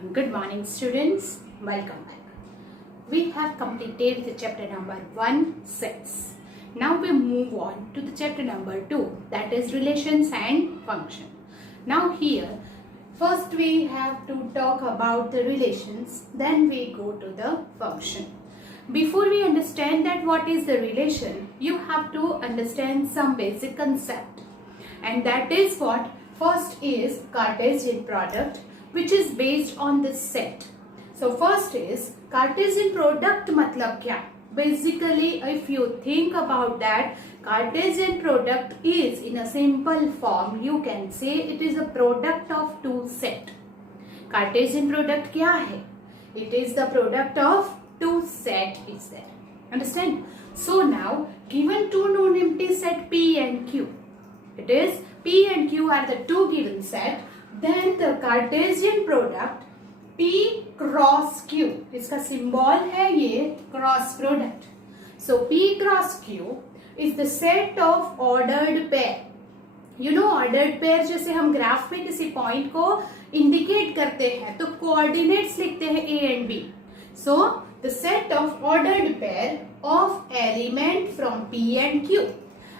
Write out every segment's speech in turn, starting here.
Good morning, students. Welcome back. We have completed the chapter number 1, sets. Now we move on to the chapter number 2, that is relations and function. Now here, first we have to talk about the relations, then we go to the function. Before we understand that what is the relation, you have to understand some basic concept. And that is what? First is Cartesian product, which is based on this set. So first is Cartesian product मतलब क्या? Basically, if you think about that, Cartesian product is in a simple form, you can say it is a product of two set. Cartesian product क्या है? It is the product of two set is there. Understand? So now, given two non-empty set P and Q, it is P and Q are the two given set. Then the Cartesian product P cross Q, इसका symbol है ये cross product. So P cross Q is the set of ordered pair. You know ordered pair जैसे हम graph में किसी point को indicate करते हैं तो कोऑर्डिनेट्स लिखते हैं A and B. So the set of ordered pair of element from P and Q.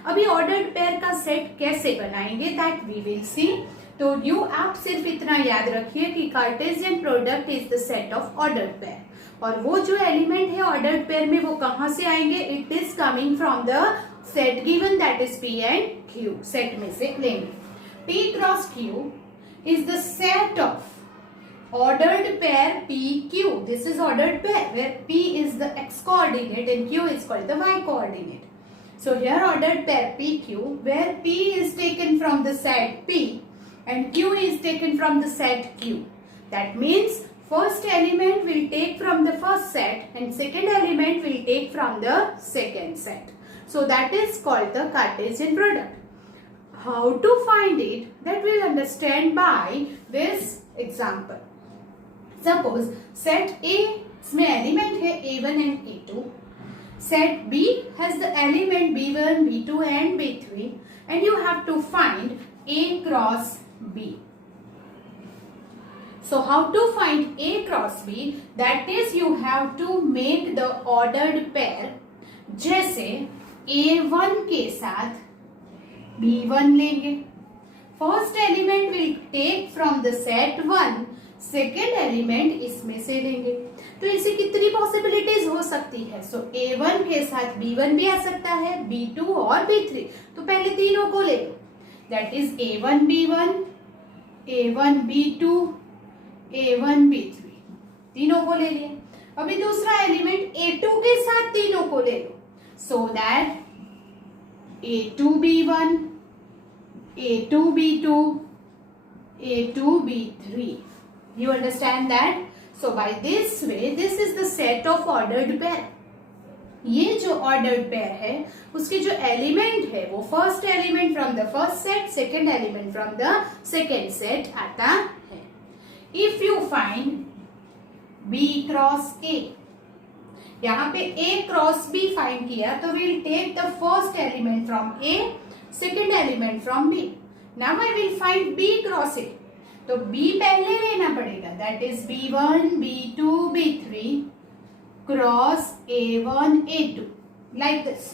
अभी ऑर्डर्ड पेयर का सेट कैसे बनाएंगे दैट वी विल सी. तो यू आप सिर्फ इतना याद रखिए कि Cartesian product is the set of ordered pair, और वो जो एलिमेंट है ऑर्डर्ड पेयर में वो कहां से आएंगे? It is coming from the set given that is P and Q. Set में से लेंगे. P cross Q is the set of ordered pair PQ. This is ordered pair where P is the x coordinate and Q is called the y coordinate. So here ordered pair PQ where P is taken from the set P and Q is taken from the set Q. That means first element will take from the first set and second element will take from the second set. So that is called the Cartesian product. How to find it? That we'll understand by this example. Suppose set A इसमें element है A1 and A2. Set B has the element B1, B2 and B3 and you have to find A cross B. So how to find A cross B? That is you have to make the ordered pair. जैसे A1 के साथ B1 लेंगे. First element will take from the set 1. Second element इसमें से लेंगे. तो इसे कितनी पॉसिबिलिटीज हो सकती है? सो A1 के साथ B1 भी आ सकता है, B2 और B3. तो पहले तीनों को ले लो. That is A1 B1, A1 B2, A1 B3. तीनों को ले लिए. अभी दूसरा एलिमेंट A2 के साथ तीनों को ले लो. So that A2 B1, A2 B2, A2 B3. You understand that? So by this way, this is the set of ordered pair. ये जो ordered pair है, उसके जो element है, वो first element from the first set, second element from the second set आता है. If you find B cross A, यहाँ पे A cross B find किया, तो we'll take the first element from A, second element from B. Now I will find B cross A. तो B पहले लेना पड़ेगा. That is B1, B2, B3 cross A1, A2 like this.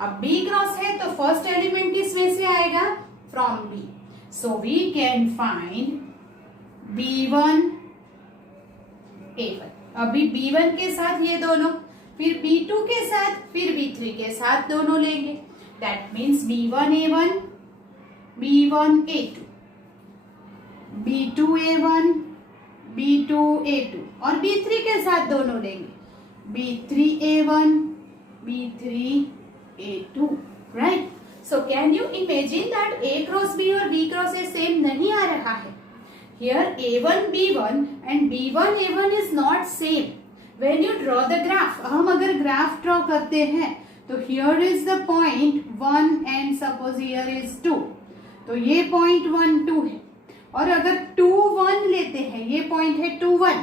अब B cross है तो first element किसमें से आएगा? From B. So we can find B1, A1. अभी B1 के साथ ये दोनों, फिर B2 के साथ, फिर B3 के साथ दोनों लेंगे. That means B1 A1, B1 A2, B2 A1, B2 A2 और B3 के साथ दोनों लेंगे. B3 A1, B3 A2. Right. So can you imagine that A cross B और B क्रॉस A सेम नहीं आ रहा है. Here A1 B1 and B1 A1 is not same. When you draw the graph, हम अगर graph draw करते हैं तो here is the point 1 and suppose here is 2. तो ये पॉइंट 1 2 है. और अगर 2 1 लेते हैं, ये पॉइंट है 2 1.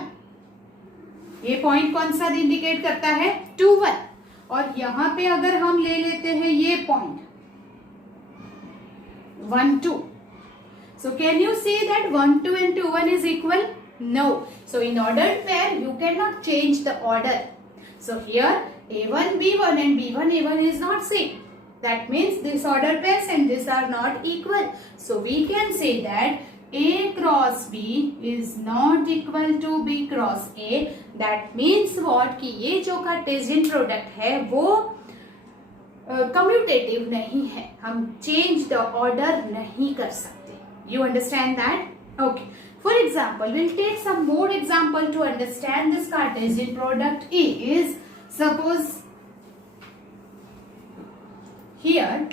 ये पॉइंट कौन सा इंडिकेट करता है? 2 1. और यहां पे अगर हम ले लेते हैं ये point 1 2. So can you say that 1 2 and 2 1 is equal? No. So in ordered pair, you cannot change the order. So here A1, B1 and B1, A1 is not same. That means this ordered pairs and these are not equal. So we can say that A cross B is not equal to B cross A. That means what कि ये जो Cartesian product है वो commutative नहीं है, हम change the order नहीं कर सकते. You understand that? Okay. For example, we'll take some more example to understand this Cartesian product is, suppose here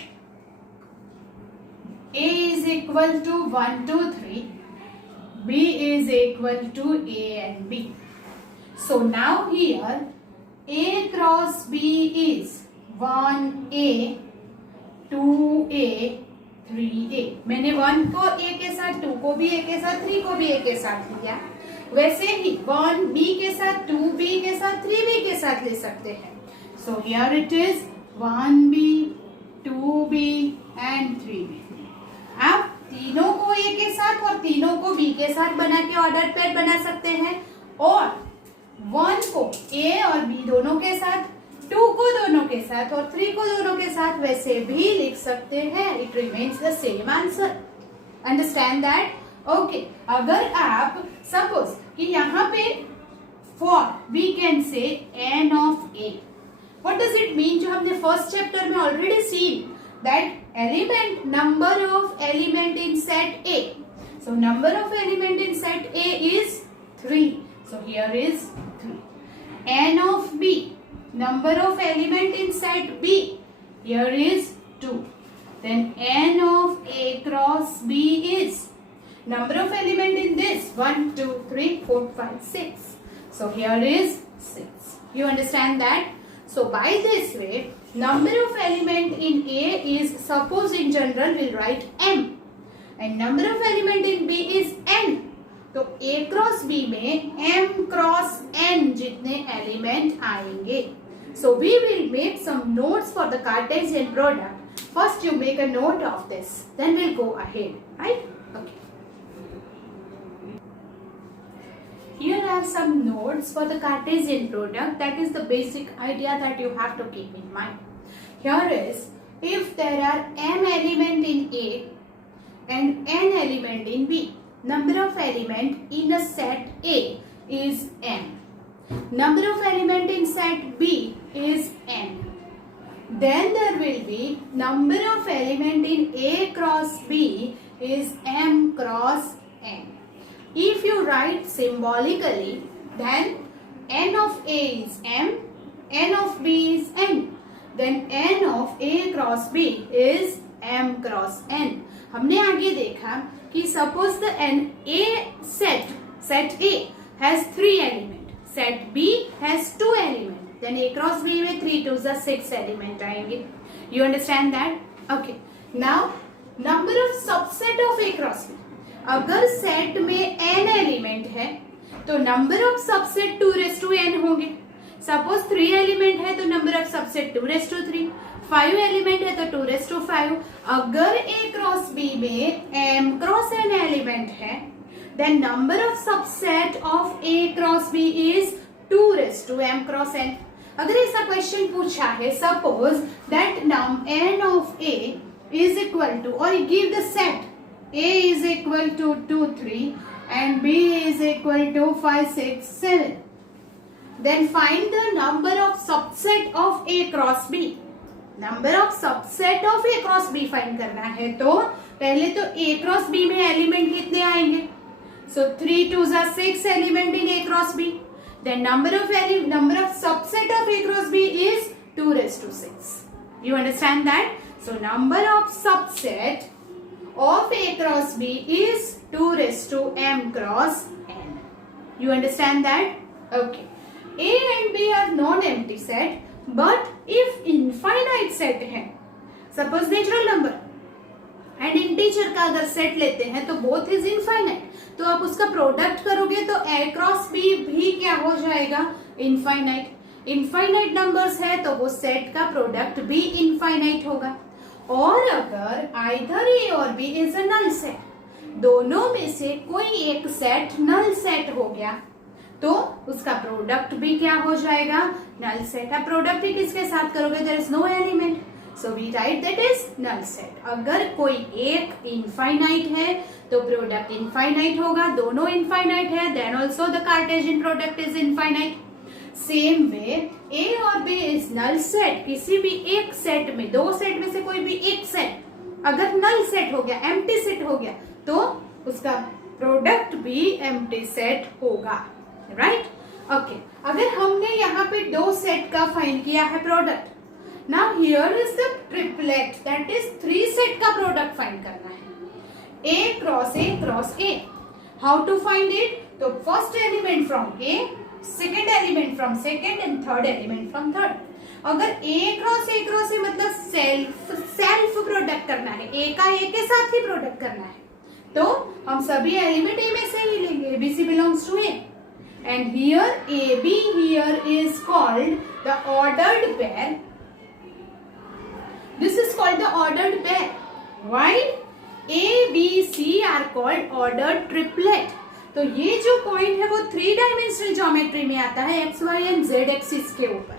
A is equal to 1, 2, 3, B is equal to A and B. So now here A cross B is 1A, 2A, 3A. मैंने 1 को A के साथ, 2 को भी A के साथ, 3 को भी A के साथ लिया. वैसे ही 1B के साथ, 2B के साथ, 3B के साथ ले सकते हैं. So here it is 1B, 2B and 3B. अब तीनों को A के साथ और तीनों को B के साथ बना के ऑर्डर पेयर बना सकते हैं, और 1 को A और B दोनों के साथ, 2 को दोनों के साथ और 3 को दोनों के साथ वैसे भी लिख सकते हैं. It remains the same answer. Understand that? Okay. अगर आप सपोज कि यहाँ पे for we can say n of a. What does it mean? जो हमने फर्स्ट चैप्टर में already seen that element, number of element in set A. So number of element in set A is 3. So here is 3. n of B, number of element in set B, here is 2. Then n of A cross B is number of element in this 1, 2, 3, 4, 5, 6. So here is 6. You understand that? So by this way, number of element in A is, suppose in general we'll write m, and number of element in B is n. तो A cross B में m cross n जितने element आएंगे. So we will make some notes for the Cartesian product. First you make a note of this, then we'll go ahead, right? Okay. Here are some notes for the Cartesian product. That is the basic idea that you have to keep in mind. Here is, if there are m element in A and n element in B, number of element in a set A is m. Number of element in set B is n. Then there will be number of element in A cross B is m cross n. If you write symbolically, then n of A is m, n of B is n. Then n of A cross B is m cross n. हमने आगे देखा कि suppose the A set A has 3 element, set B has 2 element, then A cross B में 3 2 6 element आएंगे. You understand that? Okay. Now number of subset of A cross B. अगर set में n element है तो number of subset 2 raised to n होंगे. Suppose 3 element है तो number of subset 2 raised to 3. 5 element है तो 2 raised to 5. अगर A क्रॉस B में m क्रॉस n एलिमेंट है, then number of subset of A cross B is 2 raised to m cross n. अगर ऐसा question पूछा है, suppose that n of A is equal to, or give the set A is equal to 2, 3 and B is equal to 5, 6, 7. Then find the number of subset of A cross B. Number of subset of A cross B find करना है, तो पहले तो A cross B में element कितने आएंगे? So 3 2 6 element in A cross B. Then number of subset of A cross B is 2 raised to 6. You understand that? So number of subset of A cross B is 2 raised to m cross n. You understand that? Okay. A and B are non-empty set. But if infinite set है, suppose natural number and integer का अगर set लेते हैं तो both is infinite, तो आप उसका product करोगे तो A क्रॉस B भी क्या हो जाएगा? इनफाइनाइट. इनफाइनाइट नंबर्स है तो वो सेट का प्रोडक्ट भी इनफाइनाइट होगा. और अगर आइदर A और B is a null set, दोनों में से कोई एक सेट नल सेट हो गया तो उसका प्रोडक्ट भी क्या हो जाएगा, नल सेट। अब प्रोडक्ट ही किसके साथ करोगे, there is no element, so we write that is null set. अगर कोई एक इनफाइनाइट है तो प्रोडक्ट इनफाइनाइट होगा, दोनों इनफाइनाइट है then also the Cartesian product is infinite. Same way A और बी इज नल सेट। किसी भी एक सेट में, दो सेट में से कोई भी एक सेट अगर नल सेट हो गया, एम्प्टी सेट हो गया, तो उसका प्रोडक्ट भी एम्प्टी सेट होगा, राइट। ओके, अगर हमने यहाँ पे दो सेट का फाइंड किया है product, now here is the triplet, that is three set का प्रोडक्ट फाइंड करना है, A cross A cross A. How to find it, तो first element from A, second element from second and third element from third. अगर A cross ए मतलब self product करना है, ए का ए के साथ ही प्रोडक्ट करना है, तो हम सभी एलिमेंट ए में से ही लेंगे, ABC belongs to A, and here AB here is called the ordered pair. This is called the ordered pair. Why? A, B, C are called ordered triplet. तो ये जो पॉइंट है वो थ्री डायमेंशनल ज्योमेट्री में आता है X Y and Z axis के ऊपर।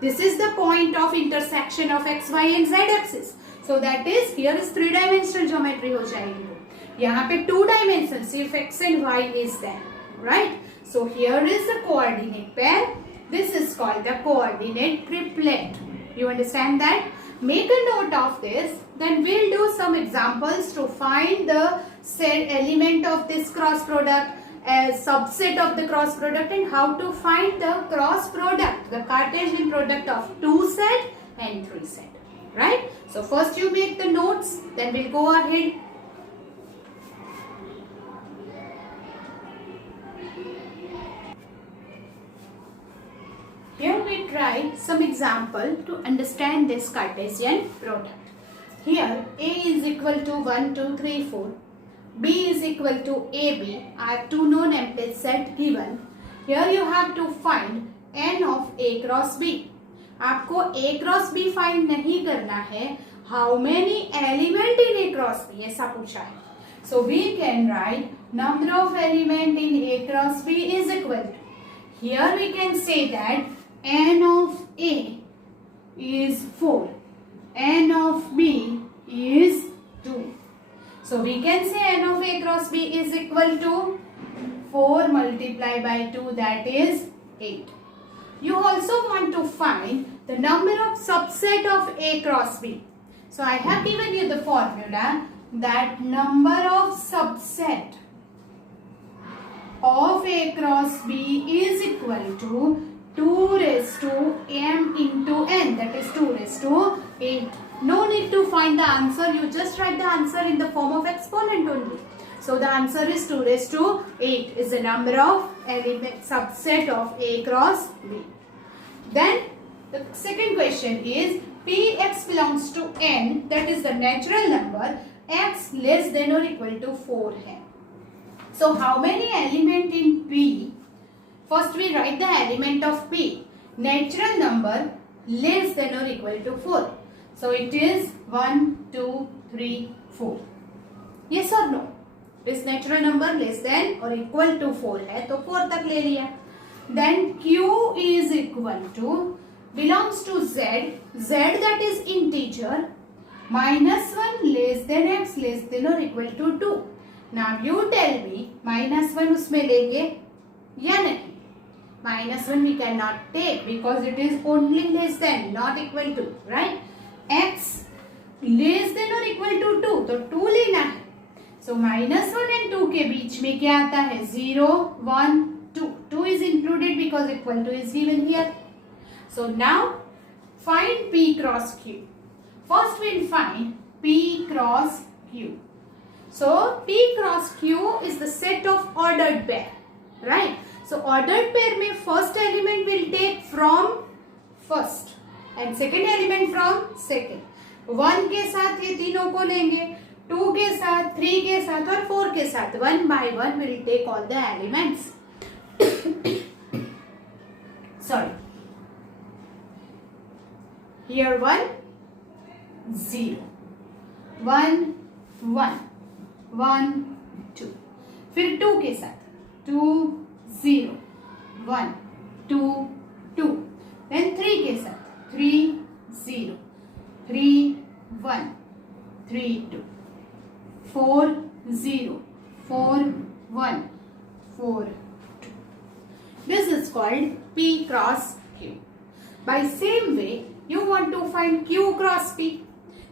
This is the point of intersection of X Y and Z axis, so that is here is three dimensional geometry हो जाएगी। यहाँ पे टू डायमेंशन सिर्फ X and Y is there, right. So here is the coordinate pair. This is called the coordinate triplet. You understand that? Make a note of this. Then we'll do some examples to find the set element of this cross product, a subset of the cross product, and how to find the cross product, the Cartesian product of two set and three set. Right? So first you make the notes. Then we'll go ahead. Here we try some example to understand this Cartesian product. Here A is equal to 1, 2, 3, 4. B is equal to AB are two known empty set given. Here you have to find n of A cross B. आपको A cross B find नहीं करना है, how many element in A cross B ऐसा पूछा है. So we can write number of element in A cross B is equal to. Here we can say that n of A is 4, n of B is 2. So we can say n of A cross B is equal to 4 multiplied by 2, that is 8. You also want to find the number of subset of A cross B. So I have given you the formula that number of subset of A cross B is equal to 2 raised to m into n, that is 2 raised to 8. No need to find the answer, you just write the answer in the form of exponent only. So the answer is 2 raised to 8 is the number of element subset of A cross B. Then the second question is Px belongs to n, that is the natural number, x less than or equal to 4 है. So how many element in P? First we write the element of P, natural number less than or equal to 4. So it is 1, 2, 3, 4. Yes or no? This natural number less than or equal to 4 है तो 4 तक ले लिया. Then Q is equal to belongs to Z, Z that is integer, -1 less than x less than or equal to 2. Now you tell me -1 उसमें लेंगे या नहीं? -1 we cannot take because it is only less than, not equal to, right? X less than or equal to 2, तो 2 लेना है. So -1 and 2 के बीच में क्या आता है? 0, 1, 2. 2 is included because equal to is given here. So now find P cross Q. First we'll find P cross Q. So P cross Q is the set of ordered pair, right? So ordered pair में first element will take from first and second element from second. 1 के साथ ये तीनों को लेंगे, 2 के साथ, 3 के साथ और 4 के साथ. 1 by 1 will take all the elements. Sorry. Here 1, 0. 1, 1. 1, फिर 2 के साथ 2 0 1 2 2, देन 3 के साथ 3 0 3 1 3 2, 4 0 4 1 4 2. This is called P cross Q. By same way, you want to find Q cross P.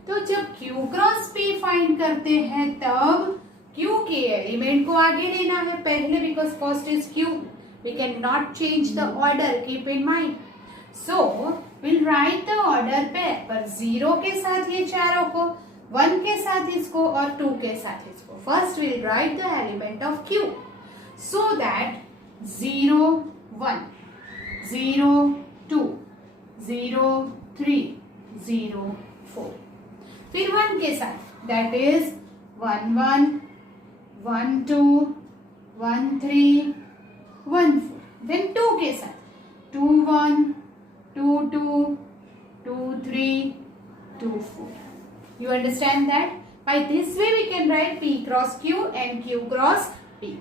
तो जब Q cross P फाइंड करते हैं तब Q के एलिमेंट को आगे लेना है पहले, because first is Q. We cannot change the order, keep in mind. So we'll write the order pair, पर 0 के साथ ये चारों को, 1 के साथ इसको और 2 के साथ इसको. First we'll write the element of Q, so that 0 1 0 2 0 3 0 4. फिर 1 के साथ that is 1 1 1 2 1 3 1 4. Then 2 के साथ 2 1 2 2 2 3 2 4. You understand that? By this way we can write P cross Q and Q cross P.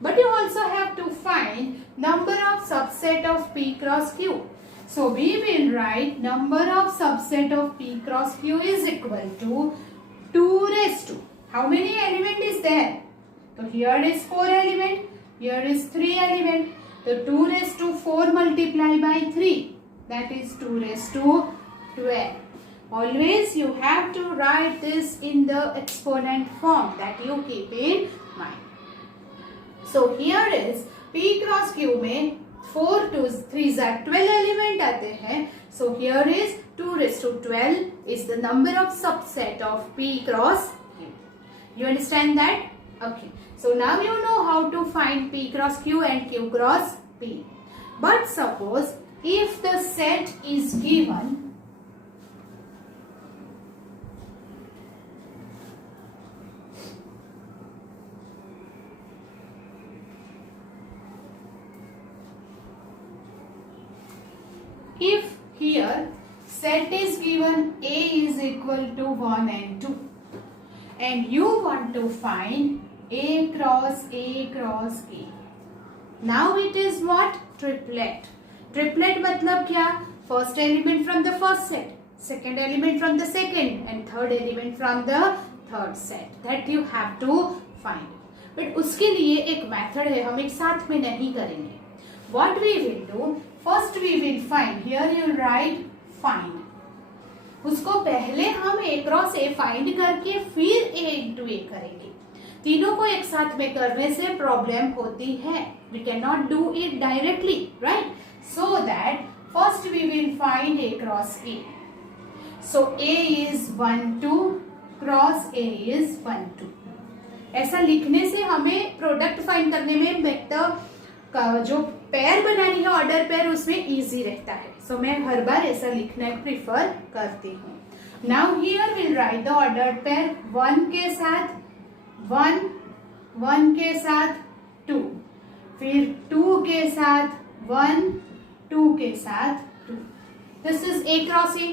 But you also have to find number of subset of P cross Q. So we will write number of subset of P cross Q is equal to 2 raised to. How many element is there? So here is 4 element, here is 3 element. So 2 raised to 4 multiplied by 3, that is 2 raised to 12. Always you have to write this in the exponent form, that you keep in mind. So here is P cross Q में 4 2 3 12 element आते हैं. So here is 2 raised to 12 is the number of subset of P cross Q. You understand that? Okay. So now you know how to find P cross Q and Q cross P. But suppose if the set is given if here set is given A is equal to 1 and 2 and you want to find A cross A cross A. Now it is what? Triplet. Triplet मतलब क्या? First element from the first set, second element from the second and third element from the third set. That you have to find. But उसके लिए एक method है, हम एक साथ में नहीं करेंगे. What we will do? First we will find. Here you write find. उसको पहले हम A cross A find करके फिर A into A करेंगे. तीनों को एक साथ में करने से प्रॉब्लम होती है. We cannot do it directly, right? So that first we will find A cross A. So A is 1 2 cross A is 1 2. ऐसा लिखने से हमें प्रोडक्ट फाइंड करने में वेक्टर जो पेयर बनानी है, ऑर्डर पेयर, उसमें इजी रहता है. सो मैं हर बार ऐसा लिखना प्रिफर करती हूँ. Now here will write the order pair 1 के साथ 1 1 के साथ 2, फिर 2 के साथ 1 2 के साथ 2. This is A cross A.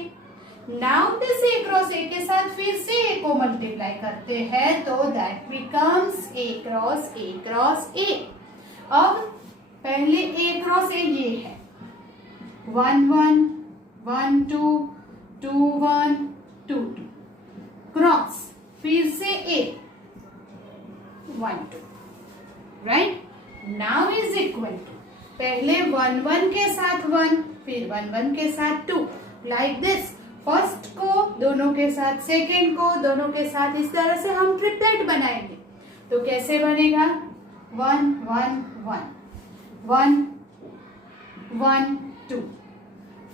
Now this A cross A के साथ फिर से A को मल्टीप्लाई करते हैं तो that becomes A cross A cross A. अब पहले A क्रॉस A ये है 1 1 1 2 2 1 2 2 क्रॉस फिर से A 1 2, right. Now is equal to पहले 1 1 के साथ 1 फिर 1 1 के साथ 2, लाइक दिस. फर्स्ट को दोनों के साथ, सेकेंड को दोनों के साथ, इस तरह से हम ट्रिपलेट बनाएंगे. तो कैसे बनेगा? 1 1 1 1 1 2,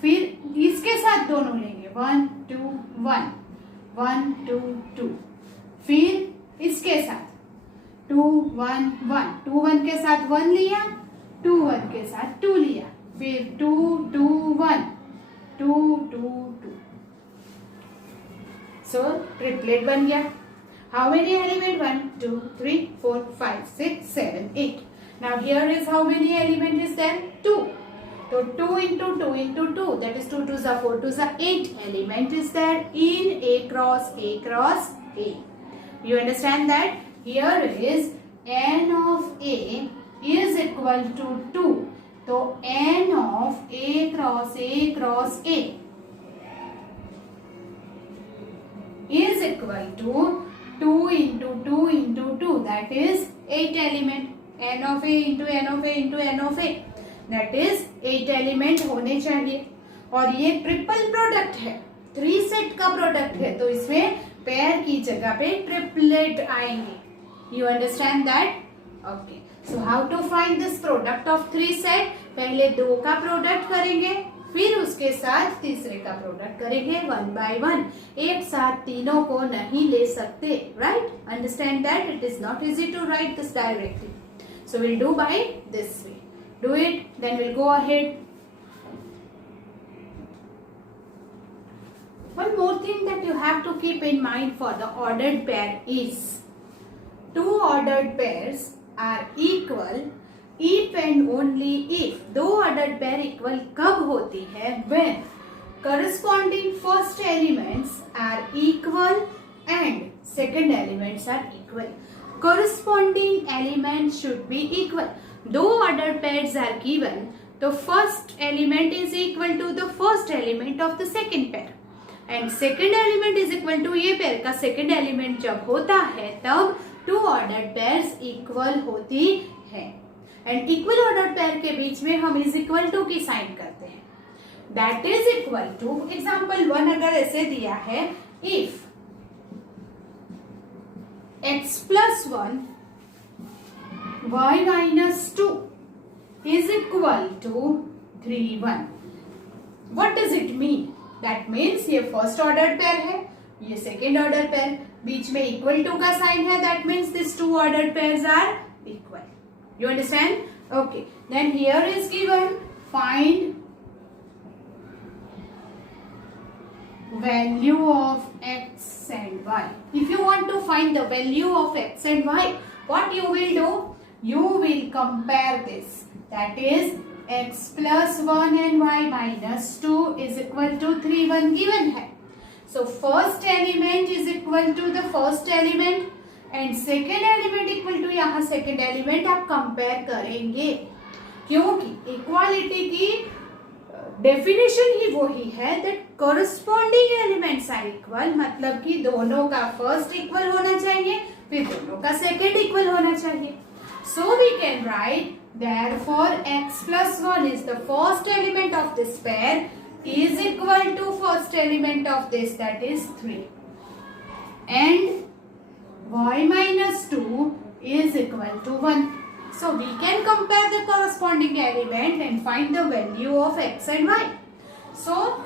फिर इसके साथ दोनों लेंगे 1 2 1 1 2 2, फिर इसके साथ 2 1 1 2 1 के साथ 1 लिया, 2 1 के साथ 2 लिया, फिर 2 2 1 2 2 2. सो ट्रिपलेट बन गया. How many element? 1 2 3 4 5 6 7 8. Now here is how many element is there? 2. So 2 into 2 into 2, that is 2 2s are 4 2s are 8 element is there in A cross A cross A. You understand that? Here is n of A is equal to 2, तो n of A cross A cross A is equal to 2 into 2 into 2, that is 8 element. n of A into n of A into n of A, that is 8 element होने चाहिए. और ये triple product है, 3 set का product है, तो इसमें pair की जगह पे ट्रिपलेट आएंगे. You understand that? Okay. So how to find this product of 3 set? पहले 2 का प्रोडक्ट करेंगे, फिर उसके साथ तीसरे का प्रोडक्ट करेंगे 1 by 1. एक साथ तीनों को नहीं ले सकते, right? Understand that? It is not easy to write this directly. So we'll do by this way. Do it, then we'll go ahead. One more thing that you have to keep in mind for the ordered pair is 2 ordered pairs are equal if and only if. 2 ordered pair equal कब होती है? When corresponding first elements are equal and second elements are equal. Corresponding elements should be equal. 2 ordered pairs are given, तो first element is equal to the first element of the second pair and second element is equal to ये pair का second element जब होता है तब 2 ordered pairs equal होती है. and equal ordered pair के बीच में हम is equal to की साइन करते हैं. that is equal to, example 1 अगर ऐसे दिया है, if x plus 1 y minus 2 is equal to 3 1. What does it mean? That means ये first order pair है, ये second order pair, बीच में equal to का sign है, that means these 2 ordered pairs are equal. You understand? Okay. Then here is given, find value of x and y. If you want to find the value of x and y, what you will do? You will compare this. That is x plus 1 and y minus 2 is equal to 3 1 given है. So first element is equal to the first element and second element equal to यहाँ second element आप compare करेंगे, क्योंकि equality की definition ही वही है that corresponding elements are equal, मतलब कि दोनों का फर्स्ट इक्वल होना चाहिए, फिर दोनों का सेकेंड इक्वल होना चाहिए. So we can write therefore x plus 1 is the first element of this pair is equal to first element of this, that is 3, and y minus 2 is equal to 1. So we can compare the corresponding element and find the value of x and y. So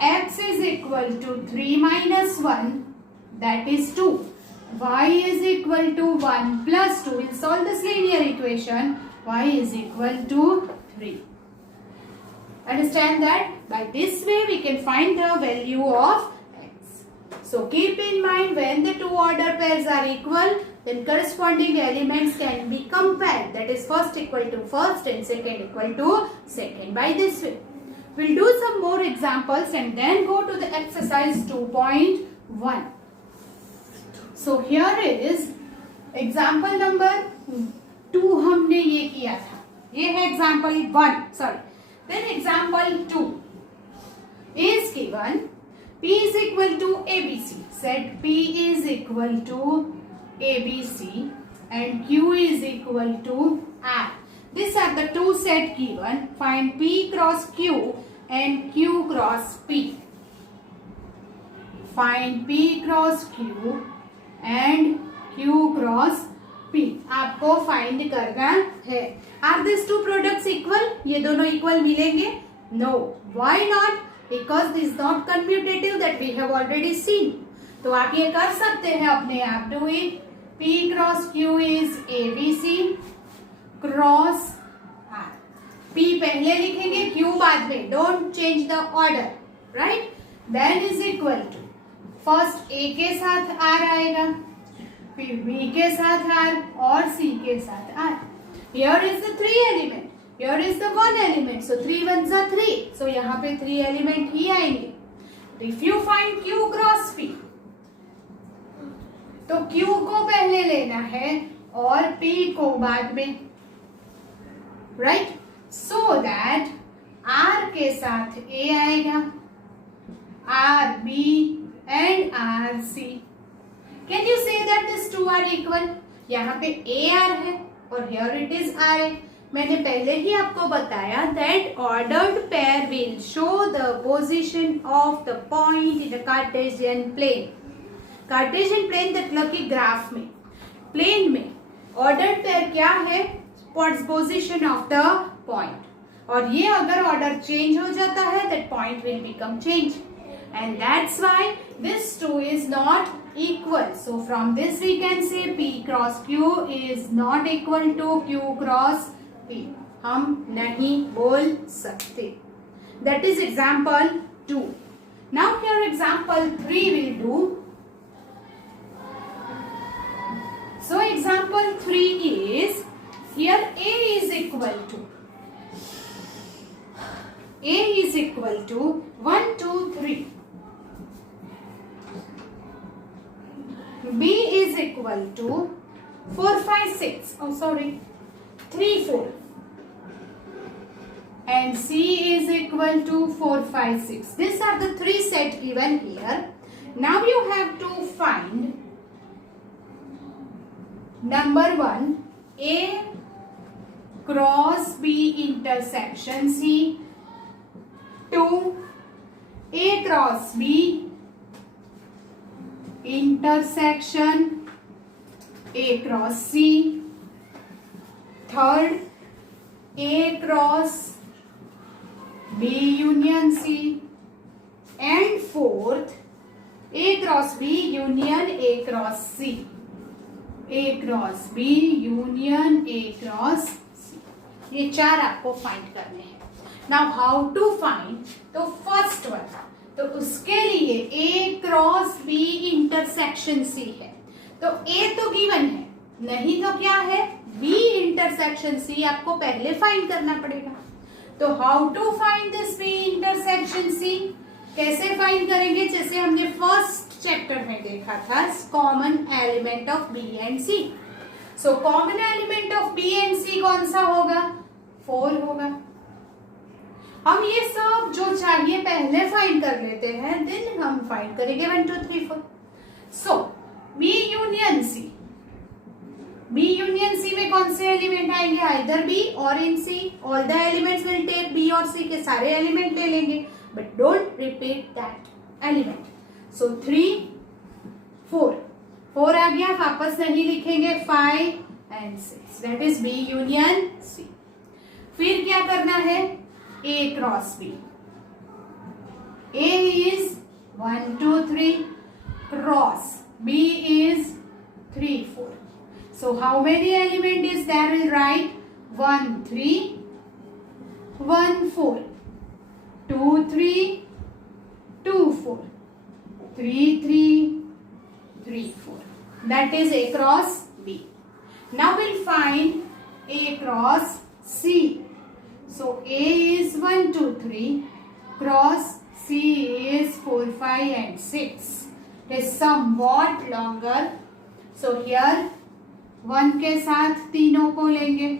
x is equal to 3 minus 1, that is 2. Y is equal to 1 plus 2. We'll solve this linear equation. Y is equal to 3. Understand that? By this way we can find the value of x. So keep in mind, when the 2 order pairs are equal, then corresponding elements can be compared. That is first equal to first and second equal to second. By this way. We'll do some more examples and then go to the exercise 2.1. So here is example number 2 हमने ये किया था. ये है example 1. Sorry. Then example 2 is given P is equal to ABC. Set P is equal to ABC and Q is equal to R. These are the 2 set given. Find P cross Q and Q cross P. Find P cross Q and Q cross P. आपको find करना है. Are these 2 products equal? ये दोनों equal मिलेंगे? No. Why not? Because this is not commutative that we have already seen. तो आप ये कर सकते हैं अपने आप. Do it. P cross Q is ABC cross R. P पहले लिखेंगे, Q बाद में. Don't change the order, right? Then is equal to first A के साथ R आएगा, फिर B के साथ R और C के साथ R. Here is the 3 element. Here is the 1 element. So 3 ones are 3. So यहाँ पे 3 element ही आएंगे. If you find Q cross P, तो Q को पहले लेना है और P को बाद में, राइट, सो दैट R के साथ A आएगा, RB and RC. Can you say that these two are equal? यहाँ पे AR है और here it is RA. मैंने पहले ही आपको बताया that ordered pair will show the position of the point in the Cartesian plane. Cartesian plane मतलब कि ग्राफ में, प्लेन में ordered pair क्या है? Position of the point. और ये अगर ऑर्डर चेंज हो जाता है that point will become changed. And that's why this two is not equal. So from this we can say P cross Q is not equal to Q cross P. हम नहीं बोल सकते. That is example 2. Now here example 3 will do. So example 3 is, here A is equal to 1, 2, 3. B is equal to 4, 5, 6. Oh, sorry. 3, 4. And C is equal to 4, 5, 6. These are the three sets given here. Now you have to find number 1, A cross B intersection C. 2, A cross B intersection A cross C. Third, A cross B union C. And fourth, A cross B union A cross C. A cross B union A cross C. ये चार आपको find करने हैं. Now how to find? तो first one, तो उसके लिए A cross B intersection C है. तो A तो गिवन है, नहीं तो क्या है? B इंटरसेक्शन C आपको पहले फाइंड करना पड़ेगा. तो how to find this B intersection C? कैसे फाइंड करेंगे? जैसे हमने फर्स्ट चैप्टर में देखा था, common element of B and C. So common element of B and C कौन सा होगा? 4 होगा. हम ये सब जो चाहिए पहले फाइंड कर लेते हैं, देन हम फाइंड करेंगे 1, 2, 3, 4. So B union C. B union C में कौन से एलिमेंट आएंगे? आइदर B और in C. All the elements will take B और C के सारे एलिमेंट ले लेंगे, but don't repeat that element. So 3, 4 आ गया, वापस नहीं लिखेंगे. 5 and 6, that is B union C. फिर क्या करना है? A cross B. A is 1, 2, 3 cross B is 3, 4. So how many element is there? We'll write 1, 3, 1, 4, 2, 3, 2, 4, 3, 3, 3, 4. That is A cross B. Now we'll find A cross C. So A is 1, 2, 3 cross C is 4, 5 and 6. It is somewhat longer. So here 1 के साथ तीनों को लेंगे.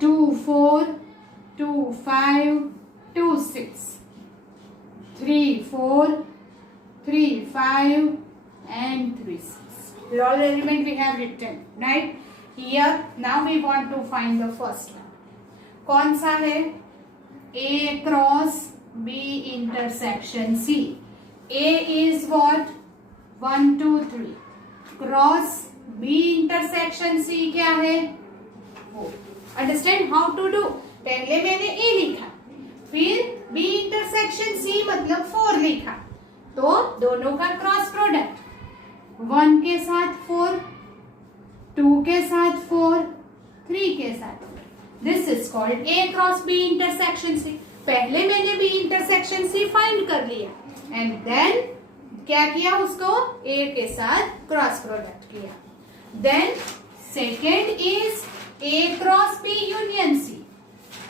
2, 4, 2, 5, 2, 6, 3, 4, 3, 5 and 3, 6. All element we have written, right? Here now we want to find the first one. कौन सा है? A cross B intersection C. A is what? 1, 2, 3 cross B intersection C क्या है? 4. Understand how to do? पहले मैंने A लिखा, फिर B intersection C मतलब 4 लिखा, तो दोनों का क्रॉस प्रोडक्ट. 1 के साथ 4, 2 के साथ 4, 3 के साथ 4. This is called A cross B intersection C. पहले मैंने B इंटरसेक्शन C फाइंड कर लिया एंड देन क्या किया? उसको A के साथ क्रॉस प्रोडक्ट किया. Then second is A cross B union C.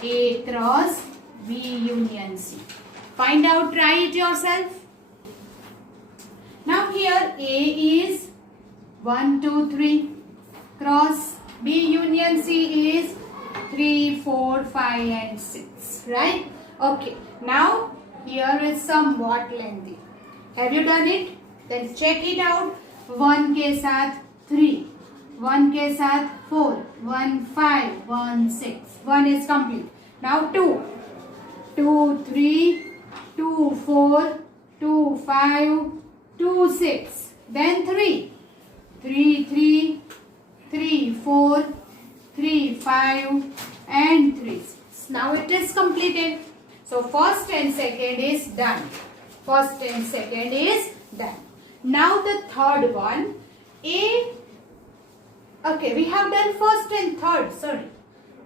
A cross B union C. Find out, try it yourself. Now here A is 1 2 3 cross B union C is 3 4 5 and 6, right? Okay, now here is somewhat lengthy. Have you done it? Then check it out. 1 के साथ 3, 1 के साथ 4, 1 5, 1 6, 1 is complete. Now 2, 2 3, 2 4, 2 5, 2 6, then 3, 3 3, 3 4, 3 5 and 3 6. Now it is completed. So first and second is done. First and second is done. Now the third one, A. Okay, we have done first and third. Sorry,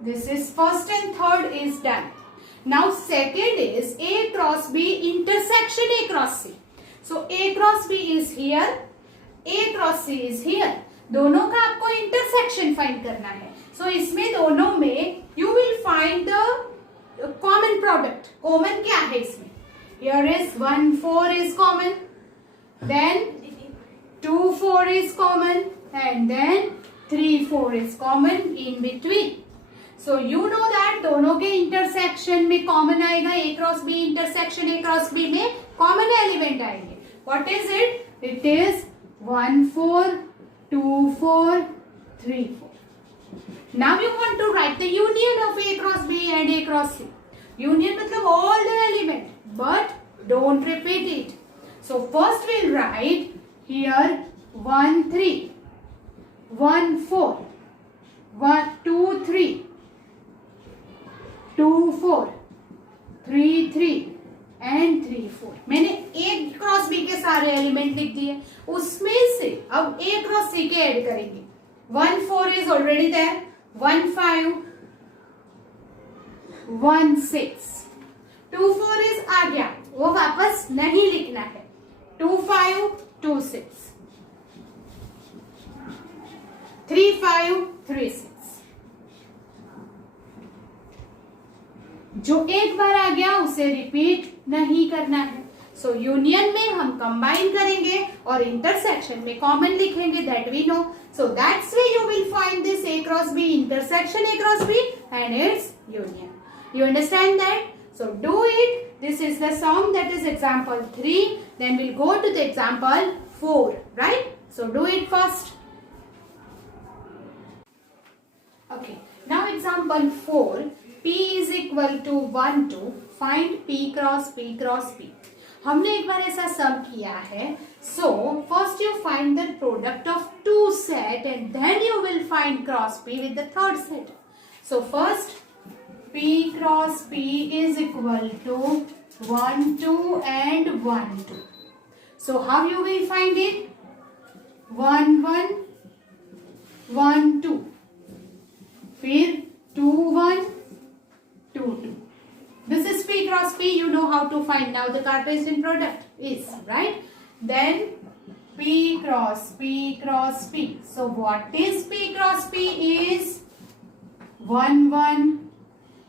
this is first and third is done. Now second is A cross B intersection A cross C. So A cross B is here, A cross C is here. दोनों का आपको intersection find करना है. So इसमें दोनों में you will find the common product. Common क्या है इसमें? Here is 1 4 is common, then 2 4 is common, and then 3 4 is common in between. So you know that दोनों के इंटरसेक्शन में कॉमन आएगा. A cross B intersection A cross B में common element आएंगे. What is it? It is 1 4, 2 4, 3 4. Now you want to write the union of A cross B and A cross C. Union मतलब all the element, but don't repeat it. So first we'll write here 1 3, 1 4, 1 2 3, 2 4, 3 3 and 3 4. मैंने A cross B के सारे element लिख दिए. उसमें से अब A cross C के ऐड करेंगे. 1 4 is already there, 1 5, 1 6, 2 4 is आ गया, वो वापस नहीं लिखना है. 2 5, 2 6, 3 5, 3 6. जो एक बार आ गया उसे रिपीट नहीं करना है. सो यूनियन में हम कंबाइन करेंगे और इंटरसेक्शन में कॉमन लिखेंगे. That we know. So that's way you will find this A cross B intersection A cross B and its union. You understand that? So do it. This is the sum, that is example 3. Then we'll go to the example 4, right? So do it first. Okay. Now example 4. P is equal to 1 to find P cross P cross P. हमने एक बार ऐसा सम किया है. So first you find the product of two set and then you will find cross P with the third set. So first P cross P is equal to 1 2 and 1 2. So how you will find it? 1 1, 1 2, फिर 2 1, 2 2. This is P cross P. You know how to find now the Cartesian product is, right? Then P cross P cross P. So what is P cross P is 1 1,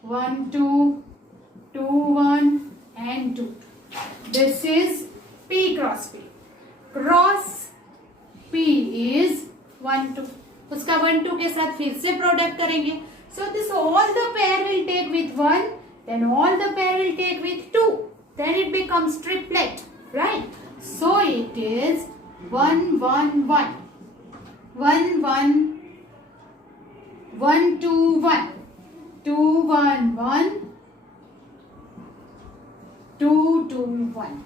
1 2, 2 1 and 2. This is P cross P. Cross P is 1 2. उसका 1 2 के साथ फिर से product करेंगे. So this all the pair will take with 1. Then all the pair will take with 2. Then it becomes triplet, right? So it is 1 1 1, 1 1, 1 2 1, 2 1 1, 2 2 1,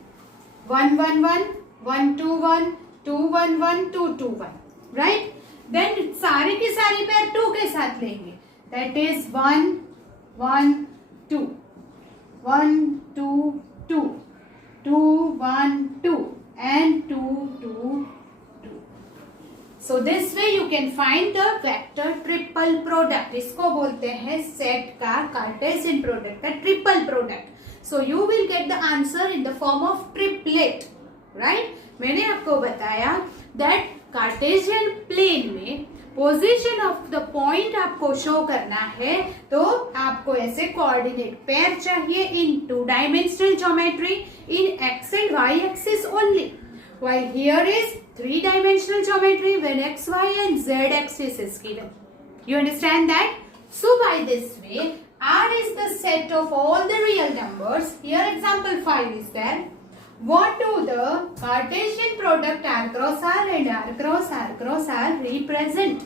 1 1 1, 1 2 1, 2 1 1, 2 2 1, right? Then सारी की सारी pair 2 के साथ लेंगे. That is 1 1 2, 1 2 2, 2 1 2 and 2 2 2. So this way you can find the vector triple product. इसको बोलते हैं set का कार्टेशियन प्रोडक्ट का triple product. So you will get the answer in the form of triplet, right? मैंने आपको बताया that कार्टेशियन प्लेन में position of the point आपको शो करना है तो आपको ऐसे कोऑर्डिनेट पेयर चाहिए in 2 dimensional geometry in X and Y axis only. while here is three-dimensional geometry when x, y and z axis is given. You understand that? So by this way, R is the set of all the real numbers. Here example 5 is there. What do the Cartesian product R cross R and R cross R cross R represent?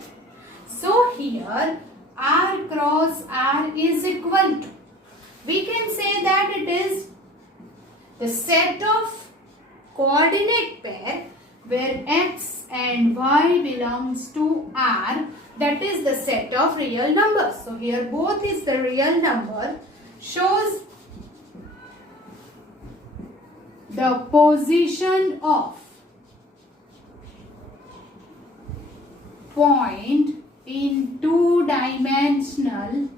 So here R cross R is equal to, we can say that it is the set of coordinate pair where x and y belongs to R, that is the set of real numbers. So here both is the real number, shows the position of point in two-dimensional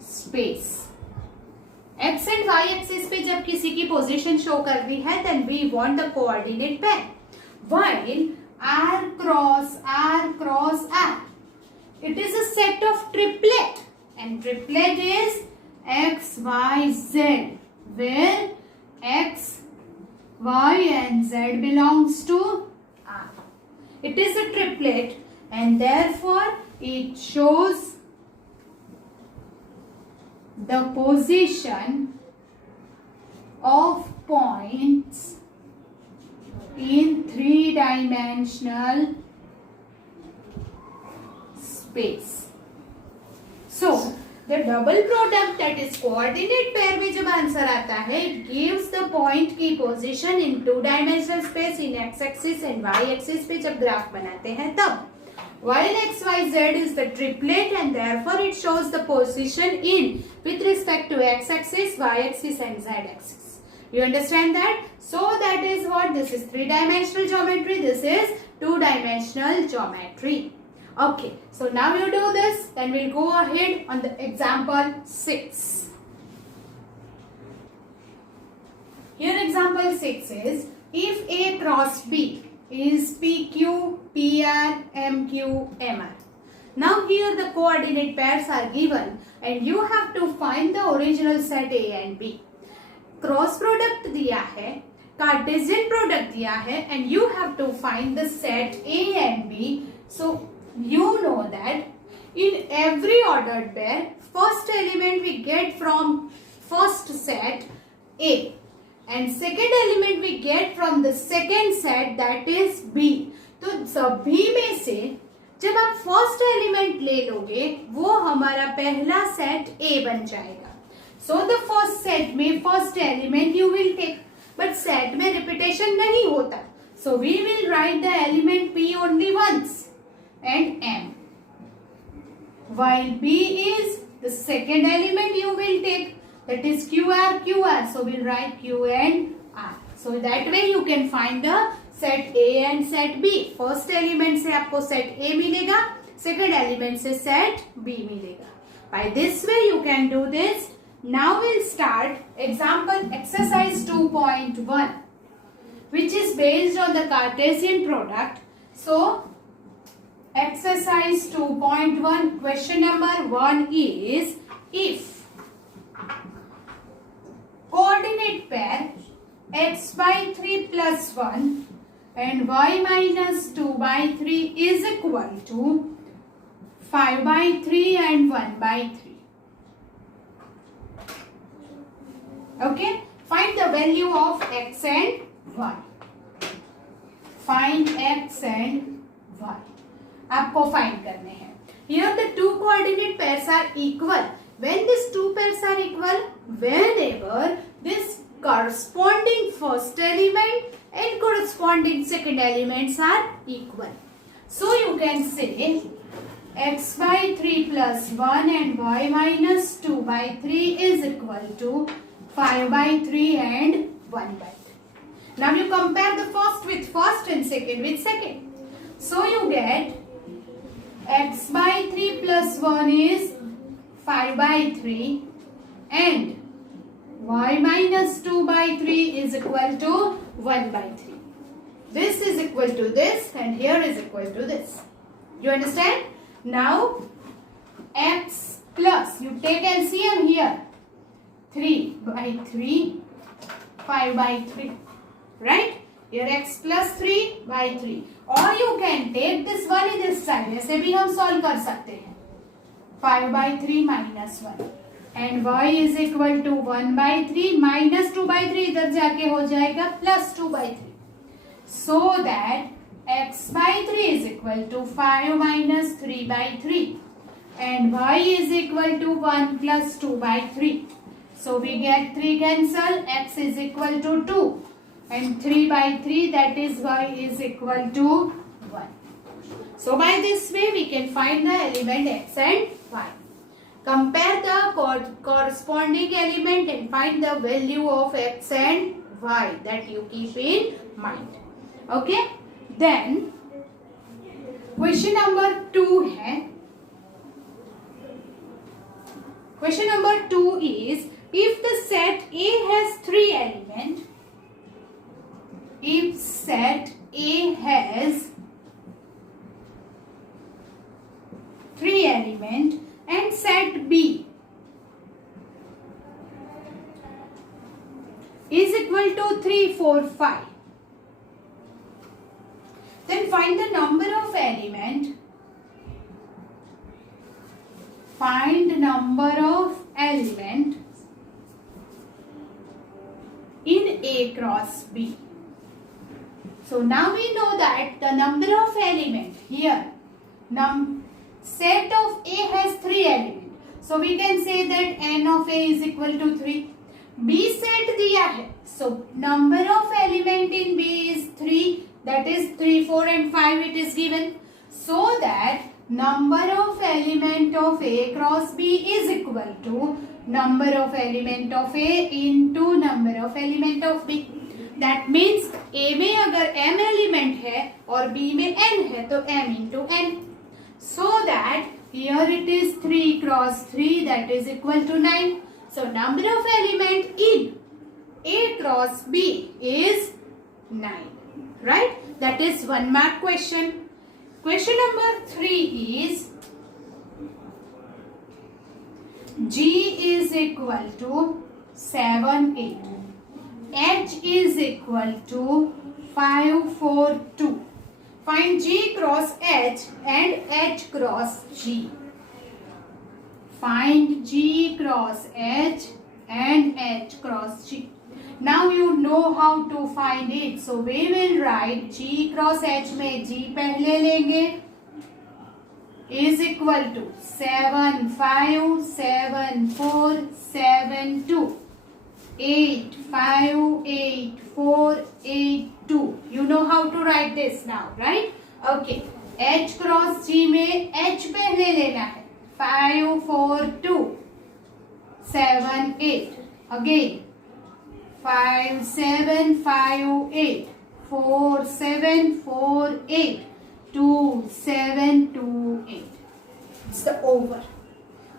space. X and Y axis पे जब किसी की position show करनी है then we want the coordinate pair. While R cross R, it is a set of triplet, and triplet is X, Y, Z, where X, Y and Z belongs to R. It is a triplet and therefore it shows the position of points in three-dimensional space. So, the double product, that is coordinate pair में जब answer आता है, it gives the point की position in two-dimensional space in x-axis and y-axis पे जब graph बनाते हैं तब. While x, y, z is the triplet and therefore it shows the position in with respect to x-axis, y-axis and z-axis. You understand that? So that is what this is, three-dimensional geometry. This is two-dimensional geometry. Okay, so now you do this, then we'll go ahead on the example 6. Here example 6 is, if A cross B is PQ, PR, MQ, MR. Now here the coordinate pairs are given and you have to find the original set A and B. Cross product दिया है, Cartesian product दिया है, and you have to find the set A and B. So you know that in every ordered pair, first element we get from first set A and second element we get from the second set, that is B. तो सभी में से जब आप first element ले लोगे वो हमारा पहला सेट A बन जाएगा. सो द फर्स्ट सेट में first element you will take, but set में रिपीटेशन नहीं होता. So we will write the element P only once and M. While B is the second element you will take, that is QR. So we'll write Q and R. So that way you can find the set A and set B. First element से आपको set A मिलेगा, second element से set B मिलेगा. By this way you can do this. Now we'll start example exercise 2.1, which is based on the Cartesian product. So exercise 2.1 question number 1 is, if coordinate pair x by 3 plus 1 and y minus 2 by 3 is equal to 5 by 3 and 1 by 3. Okay, find the value of x and y. Find x and y. आपको find करने हैं. Here the two coordinate pairs are equal. When these two pairs are equal, whenever this corresponding first element and corresponding second elements are equal. So you can say x by 3 plus 1 and y minus 2 by 3 is equal to 5 by 3 and 1 by 3. Now you compare the first with first and second with second. So you get x by 3 plus 1 is 5 by 3 and y minus 2 by 3 is equal to 1 by 3. This is equal to this and here is equal to this. You understand? Now x plus, you take LCM here, 3 by 3, 5 by 3. right? Here x plus 3 by 3, or you can take this one in this side, ऐसे भी हम solve कर सकते हैं. 5 by 3 minus 1 and y is equal to 1 by 3 minus 2 by 3 इधर जाके हो जाएगा plus 2 by 3. So that x by 3 is equal to 5 minus 3 by 3 and y is equal to 1 plus 2 by 3. So we get 3 cancel, x is equal to 2 and 3 by 3, that is y is equal to 1. So by this way we can find the element x and y. Compare the corresponding element and find the value of x and y, that you keep in mind. Okay? Then question number 2 है. Question number 2 is, if the set A has 3 elements, if set A has 3 elements and set B is equal to 3, 4, 5, then find the number of element. Find number of element in A cross B. So now we know that the number of element here, set of A has 3 elements. So we can say that n of A is equal to 3. B set दिया है. So number of element in B is 3. That is 3, 4 and 5 it is given. So that number of element of A cross B is equal to number of element of A into number of element of B. That means A में अगर m element है और B में n है तो m into n. So that here it is 3 cross 3, that is equal to 9. So number of element in A cross B is 9. Right? That is 1 mark question. Question number 3 is, G is equal to 7, 8. H is equal to 5, 4, 2. Find G cross H and H cross G. Find G cross H and H cross G. Now you know how to find it. So we will write G cross H में G पहले लेंगे is equal to 7, 5, 7, 4, 7, 2. 8, 5, 8, 4, 8, 2. You know how to write this now, right? Okay. H cross G में H पहले लेना है. 5, 4, 2. 7, 8. Again. 5, 7, 5, 8. 4, 7, 4, 8. 2, 7, 2, 8. It's the over.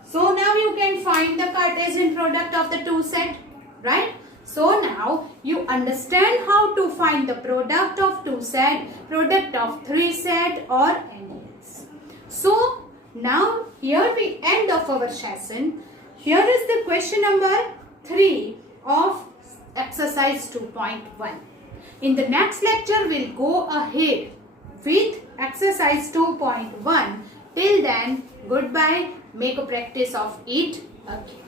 So now you can find the Cartesian product of the two set. Right? So now you understand how to find the product of two set, product of three set or anything. So now here we end of our session. Here is the question number 3 of exercise 2.1. In the next lecture we'll go ahead with exercise 2.1. Till then, goodbye. Make a practice of it again.